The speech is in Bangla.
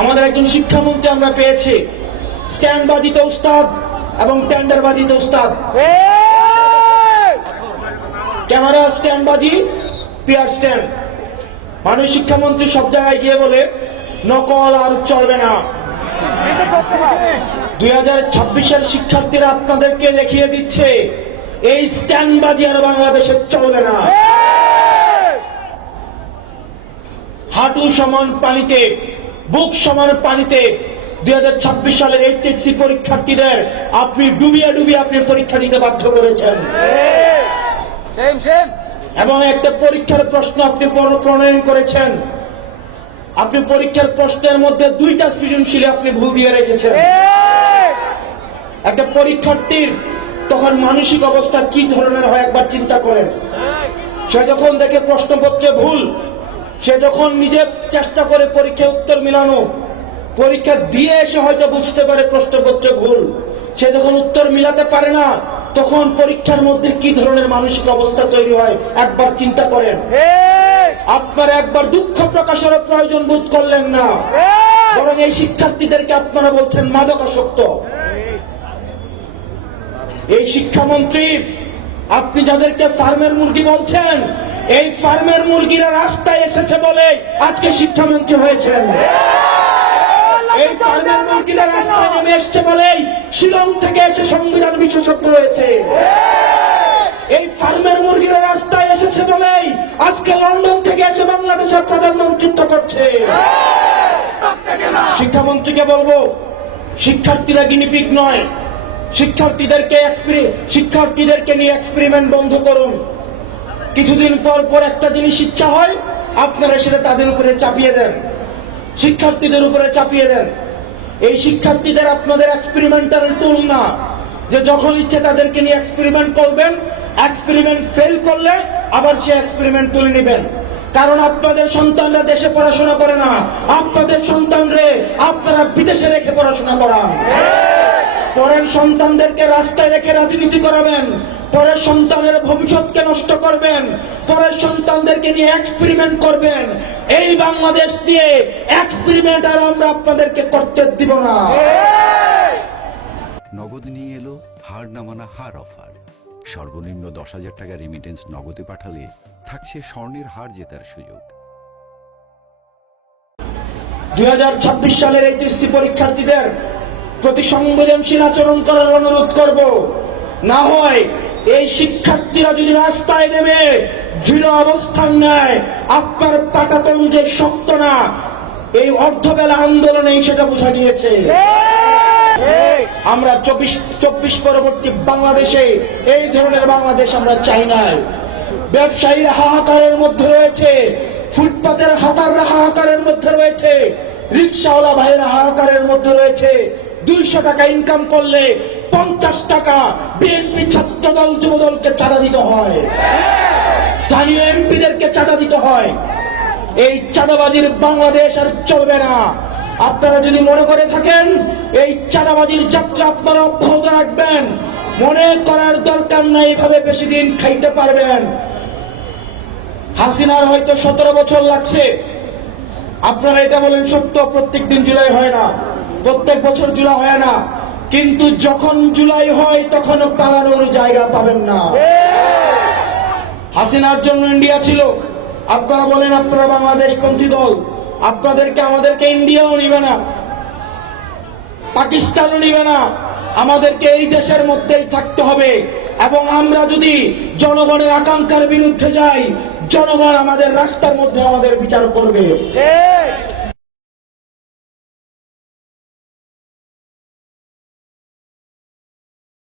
আমাদের একজন শিক্ষামন্ত্রী আমরা পেয়েছি, স্ট্যান্ডবাজিতে উস্তাদ এবং টেন্ডারবাজিতে উস্তাদ। ক্যামেরা স্ট্যান্ডবাজি, পিয়ার স্ট্যান্ড। মাননীয় শিক্ষামন্ত্রী সব জায়গায় গিয়ে বলে নকল আর চলবে না। 2026-এর শিক্ষার্থীরা আপনাদেরকে দেখিয়ে দিচ্ছে এই স্ট্যান্ডবাজি আর বাংলাদেশে চলবে না। হাঁটু সমান পানিতে, বুক সমান পানিতে 2026 সালের এইচএসসি পরীক্ষার্থীদের আপনি ডুবিয়ে ডুবিয়ে আপনি পরীক্ষা দিতে বাধ্য করেছেন। এবং একটা পরীক্ষার প্রশ্ন আপনি প্রণয়ন করেছেন। আপনি পরীক্ষার প্রশ্নের মধ্যে 2টা সৃজনশীলে আপনি ভুল দিয়ে রেখেছেন। একটা পরীক্ষার্থীর তখন মানসিক অবস্থা কি ধরনের হয় একবার চিন্তা করেন। সে যখন দেখে প্রশ্নপত্রে ভুল, সে যখন নিজে চেষ্টা করে পরীক্ষায় উত্তর মিলানো, পরীক্ষা দিয়ে এসে হয়তো বুঝতে পারে প্রশ্নপত্রে ভুল, সে যখন উত্তর মিলাতে পারে না, তখন পরীক্ষার মধ্যে কি ধরনের মানসিক অবস্থা তৈরি হয় একবার চিন্তা করেন। আপনারা একবার দুঃখ প্রকাশের প্রয়োজন বোধ করলেন না, বরং এই শিক্ষার্থীদেরকে আপনারা বলছেন মাদকাসক্ত। এই শিক্ষামন্ত্রী, আপনি যাদেরকে ফার্মের মুরগি বলছেন, এই ফার্মের মুরগিরা রাস্তায় এসেছে বলে আজকে শিক্ষামন্ত্রী হয়েছেন। এই ফার্মের মুরগিরা রাস্তায় নেমে এসছে বলেই শিলং থেকে এসে সংবিধান বিশেষজ্ঞ হয়েছে। এই ফার্মের মুরগিরা রাস্তায় এসেছে বলেই আজকে লন্ডন থেকে এসে বাংলাদেশের প্রধানমন্ত্রিত্ব করছে। শিক্ষামন্ত্রীকে বলবো, শিক্ষার্থীরা গিনিপিগ নয়। শিক্ষার্থীদেরকে নিয়ে এক্সপেরিমেন্ট বন্ধ করুন। কিছুদিন পর পর একটা জিনিস ইচ্ছা হয়, আপনারা সেটা তাদের উপরে চাপিয়ে দেন, শিক্ষার্থীদের উপরে চাপিয়ে দেন। এই শিক্ষার্থীদের আপনাদের এক্সপেরিমেন্টাল টুল না, যে যখন ইচ্ছে তাদেরকে নিয়ে এক্সপেরিমেন্ট করবেন, এক্সপেরিমেন্ট ফেল করলে আবার সে এক্সপেরিমেন্ট তুলে নেবেন। কারণ আপনাদের সন্তানরা দেশে পড়াশোনা করে না, আপনাদের সন্তানরে আপনারা বিদেশে রেখে পড়াশোনা করান। পরের সন্তানদেরকে রাস্তায় রেখে রাজনীতি করাবেন, পরের সন্তানের ভবিষ্যৎকে নষ্ট করবেন, পরের সন্তানদেরকে নিয়ে এক্সপেরিমেন্ট করবেন। এই বাংলাদেশ নিয়ে এক্সপেরিমেন্ট আর আমরা আপনাদেরকে করতে দিব না। নগদ নিয়ে এলো হার না মানা হার অফার। সর্বনিম্ন 10,000 টাকা রেমিটেন্স নগদে পাঠালে থাকছে স্বর্ণের হার জেতার সুযোগ। 2026 সালের এইচএসসি পরীক্ষার্থীদের প্রতি সংবেদনশীল আচরণ করার অনুরোধ করব। না হয় এই শিক্ষার্থীরা যদি রাস্তায় নেমে দৃঢ় অবস্থান নেয়, আপনার পাটাতন যে শক্ত না, এই অর্ধবেলা আন্দোলনে সেটা বোঝা গিয়েছে। আমরা 24 পরবর্তী বাংলাদেশে এই ধরনের বাংলাদেশ আমরা চাই না। ব্যবসায়ীরা হাহাকারের মধ্যে রয়েছে, ফুটপাতের হাতাররা হাহাকারের মধ্যে রয়েছে, রিক্সাওয়ালা ভাইয়েরা হাহাকারের মধ্যে রয়েছে। 200 টাকা ইনকাম করলে 50 টাকা বিএনপি ছাত্রদল যুবদলকে চাঁদা দিতে হয়, স্থানীয় এমপিদেরকে চাঁদা দিতে হয়। এই চাঁদাবাজির বাংলাদেশ আর চলবে না। আপনারা যদি মনে করে থাকেন এই চাঁদাবাজির যাত্রা আপনারা অব্যাহত রাখবেন, মনে করার দরকার নাই এভাবে বেশি দিন খাইতে পারবেন। হাসিনার হয়তো 17 বছর লাগছে। আপনারা এটা বলেন সত্য, প্রত্যেক দিন জুলাই হয় না, প্রত্যেক বছর জুলাই হয় না, কিন্তু যখন জুলাই হয় তখন পালানোর জায়গা পাবেন না। হাসিনার জন্য ইন্ডিয়া ছিল। আপনারা বলেন আপনারা বাংলাদেশ পন্থী দল, আপনাদেরকে আমাদেরকে ইন্ডিয়াও নিবে না, পাকিস্তানও নিবে না, আমাদেরকে এই দেশের মধ্যেই থাকতে হবে। এবং আমরা যদি জনগণের আকাঙ্ক্ষার বিরুদ্ধে যাই, জনগণ আমাদের রাস্তার মধ্যে আমাদের বিচার করবে।